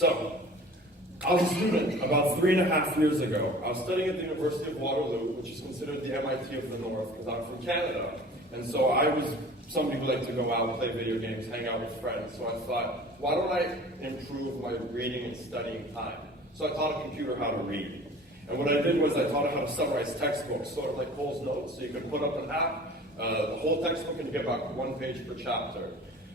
So, I was a student about 3.5 years ago. I was studying at the University of Waterloo, which is considered the MIT of the North, because I'm from Canada. And so I was somebody who liked to go out, play video games, hang out with friends. So I thought, why don't I improve my reading and studying time? So I taught a computer how to read. And what I did was I taught it how to summarize textbooks, sort of like Cole's Notes. So you could put up an app, the whole textbook, and you get about 1 page per chapter.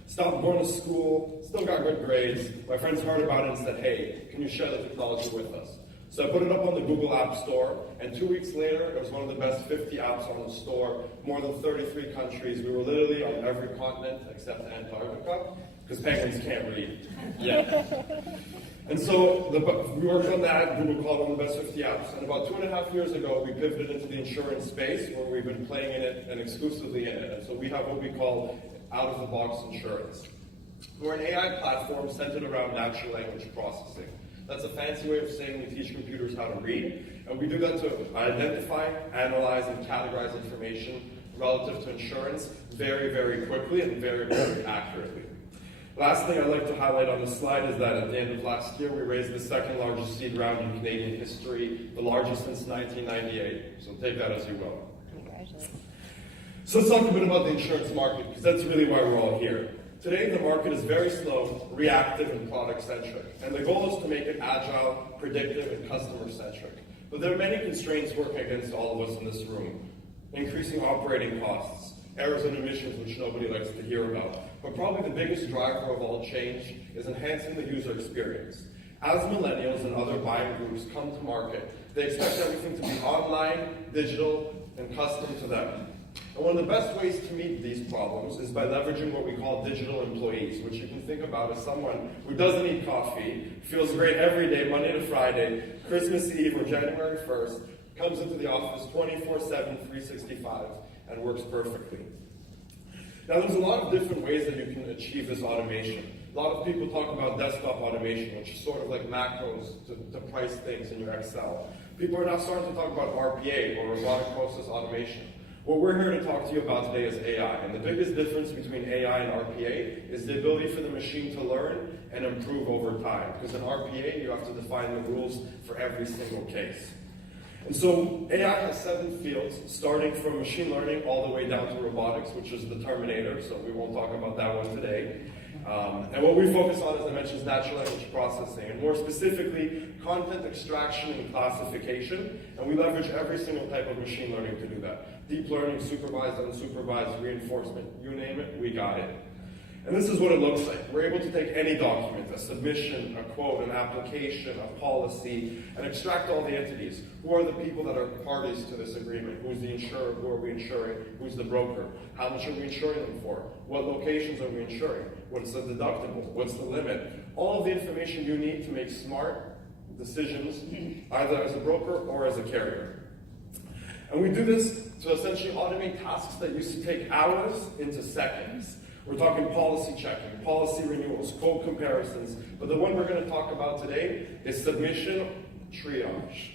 Stopped going to school, still got good grades. My friends heard about it and said, hey, can you share the technology with us? So I put it up on the Google App Store, and 2 weeks later, it was one of the best 50 apps on the store, more than 33 countries. We were literally on every continent except Antarctica, because penguins can't read yet. And so we worked on that. Google called one of the best 50 apps. And about 2.5 years ago, we pivoted into the insurance space, where we've been playing in it and exclusively in it. And so we have what we call out-of-the-box insurance. We're an AI platform centered around natural language processing. That's a fancy way of saying we teach computers how to read, and we do that to identify, analyze, and categorize information relative to insurance very, very quickly and very, very accurately. Last thing I'd like to highlight on this slide is that at the end of last year, we raised the second largest seed round in Canadian history, the largest since 1998. So take that as you will. Congratulations. So let's talk a bit about the insurance market, because that's really why we're all here. Today, the market is very slow, reactive, and product-centric. And the goal is to make it agile, predictive, and customer-centric. But there are many constraints working against all of us in this room. Increasing operating costs, errors and omissions, which nobody likes to hear about. But probably the biggest driver of all change is enhancing the user experience. As millennials and other buying groups come to market, they expect everything to be online, digital, and custom to them. And one of the best ways to meet these problems is by leveraging what we call digital employees, which you can think about as someone who doesn't eat coffee, feels great every day, Monday to Friday, Christmas Eve or January 1st, comes into the office 24/7, 365, and works perfectly. Now, there's a lot of different ways that you can achieve this automation. A lot of people talk about desktop automation, which is sort of like macros to price things in your Excel. People are now starting to talk about RPA, or robotic process automation. What we're here to talk to you about today is AI, and the biggest difference between AI and RPA is the ability for the machine to learn and improve over time. Because in RPA, you have to define the rules for every single case. And so AI has 7 fields, starting from machine learning all the way down to robotics, which is the Terminator, so we won't talk about that one today. And what we focus on, as I mentioned, is natural language processing, and more specifically, content extraction and classification, and we leverage every single type of machine learning to do that. Deep learning, supervised, unsupervised, reinforcement, you name it, we got it. And this is what it looks like. We're able to take any document, a submission, a quote, an application, a policy, and extract all the entities. Who are the people that are parties to this agreement? Who's the insurer? Who are we insuring? Who's the broker? How much are we insuring them for? What locations are we insuring? What's the deductible? What's the limit? All of the information you need to make smart decisions, either as a broker or as a carrier. And we do this to essentially automate tasks that used to take hours into seconds. We're talking policy checking, policy renewals, quote comparisons, but the one we're going to talk about today is submission triage.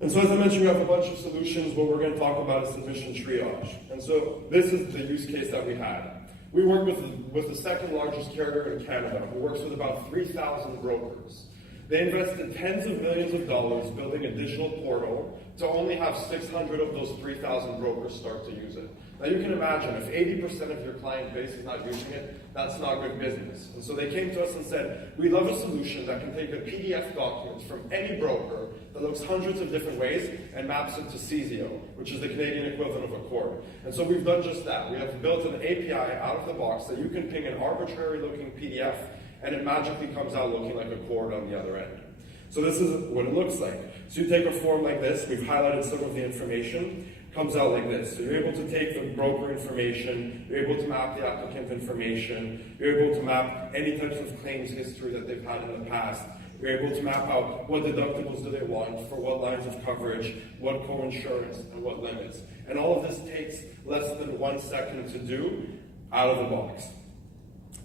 And so as I mentioned, we have a bunch of solutions. What we're going to talk about is submission triage. And so this is the use case that we had. We work with the second largest carrier in Canada, who works with about 3,000 brokers. They invested tens of millions of dollars building a digital portal to only have 600 of those 3,000 brokers start to use it. Now you can imagine, if 80% of your client base is not using it, that's not good business. And so they came to us and said, we love a solution that can take a PDF document from any broker that looks hundreds of different ways and maps it to CZO, which is the Canadian equivalent of a court. And so we've done just that. We have built an API out of the box that you can ping an arbitrary looking PDF and it magically comes out looking like a cord on the other end. So this is what it looks like. So you take a form like this, we've highlighted some of the information, comes out like this. So you're able to take the broker information, you're able to map the applicant information, you're able to map any types of claims history that they've had in the past, you're able to map out what deductibles do they want, for what lines of coverage, what co-insurance, and what limits. And all of this takes less than 1 second to do out of the box.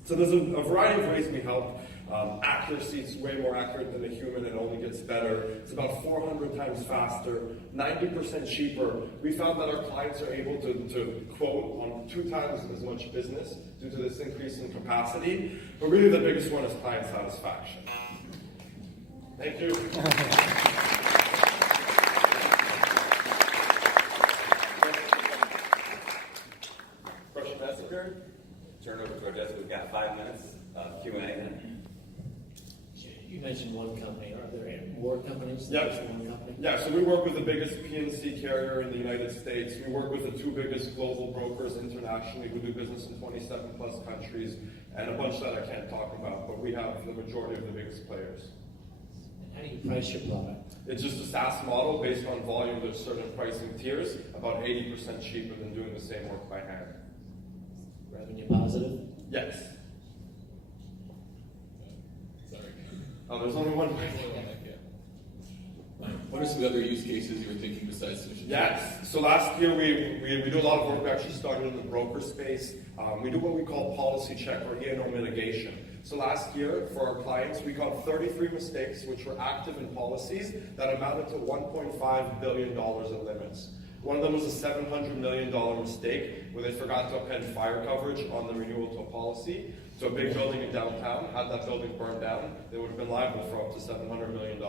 So there's a variety of ways we help. Accuracy is way more accurate than a human, it only gets better. It's about 400 times faster, 90% cheaper. We found that our clients are able to quote on 2 times as much business due to this increase in capacity. But really the biggest one is client satisfaction. Thank you. Question and answer period? Turn over to our desk. We've got 5 minutes Q&A. You mentioned one company. Are there more companies? Yeah. One company? Yeah, so we work with the biggest P&C carrier in the United States. We work with the 2 biggest global brokers internationally who do business in 27 plus countries, and a bunch that I can't talk about, but we have the majority of the biggest players. And how do you price your product? It's just a SaaS model based on volume. There's certain pricing tiers, about 80% cheaper than doing the same work by hand. Revenue positive? Yes. Sorry. Oh, there's only one way. What are some other use cases you were thinking besides solutions? Yes. So last year we do a lot of work. We actually started in the broker space. We do what we call policy check or E&O mitigation. So last year for our clients, we caught 33 mistakes which were active in policies that amounted to $1.5 billion in limits. One of them was a $700 million mistake where they forgot to append fire coverage on the renewal to a policy. So a big building in downtown, had that building burned down, they would have been liable for up to $700 million.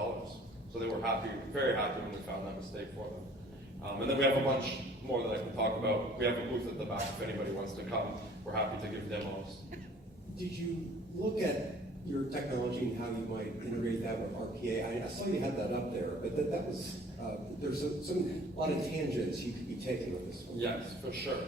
So they were happy, very happy when we found that mistake for them. And then we have a bunch more that I can talk about. We have a booth at the back if anybody wants to come. We're happy to give demos. Did you look at your technology and how you might integrate that with RPA? I saw you had that up there, but that was, there's a lot of tangents you could be taking with this one. Yes, for sure.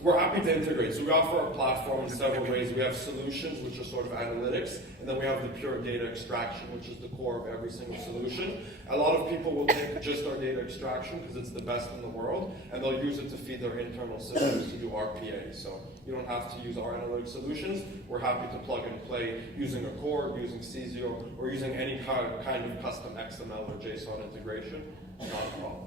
We're happy to integrate. So we offer our platform in several ways. We have solutions, which are sort of analytics, and then we have the pure data extraction, which is the core of every single solution. A lot of people will take just our data extraction because it's the best in the world, and they'll use it to feed their internal systems to do RPA. So you don't have to use our analytic solutions. We're happy to plug and play using a core, using CZO, or using any kind of custom XML or JSON integration. Not a problem.